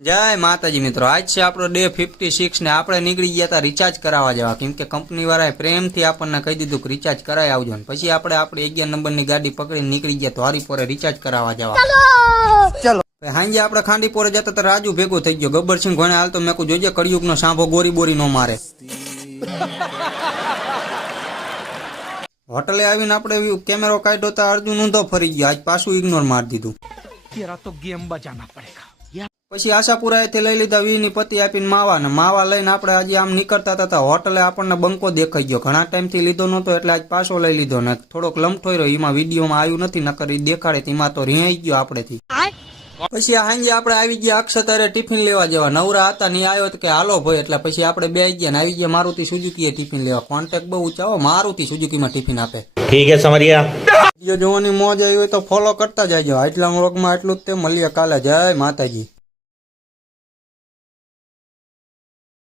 જય માતાજી મિત્રો, આજ છે આપણો ડે 56 ને આપણે નીકળી ગયા હતા રિચાર્જ કરાવવા જવા, કેમ કે કંપની વાળાએ પ્રેમથી આપણને કહી દીધું કે રિચાર્જ કરાવી આવજો. પછી આપણે આપણી 11 નંબરની ગાડી પકડીને નીકળી ગયા તો હરિપોરે રિચાર્જ કરાવવા જવા. ચલો હાંજે આપણે ખાંડીપોરે જતા તો રાજુ ભેગો થઈ ગયો. ગબ્બરસિંહ ઘોણે હાલ તો મેં કહું જોજે કળિયુગનો સાંભો ગોરી બોરી નો મારે. હોટલે આવીને આપણે કેમેરો કાઢ્યો તો અર્જુન ઊંધો ફરી ગયો. આજ પાછું ઇગ્નોર મારી દીધું. પછી આશાપુરાએથી લઈ લીધા 20 ની પત્તી આપીને માવા લઈને આપણે આજે આમ નીકળતા હતા. હોટલે આપણને બંકો દેખાઈ ગયો. ઘણા ટાઈમથી લીધો નહોતો એટલે આજ પાછો લઈ લીધો ને થોડોક લમઠોઈ રહ્યો. એમાં વિડીયોમાં આવ્યું નથી, નકર એ દેખાડે તેમાં તો રિહાઈ ગયો આપણેથી. પછી સાંજે આપણે આવી ગયા અક્ષતારે ટિફિન લેવા જવા. નવરા હતા ને આવ્યો કે હાલો ભાઈ, એટલે પછી આપણે બે ગયા ને આવી ગયા મારુતિ સુઝુકી ટિફિન લેવા. કોન્ટેક્ટ બહુ ઊંચા, મારુતિ સુઝુકીમાં ટિફિન આપે. ઠીક હે સમરિયા. વિડીયો જોવાની મોજ આવી હોય તો ફોલો કરતા જાજો. આટલા વ્લોગમાં આટલું જ તે. મળીએ કાલે. જય માતાજી.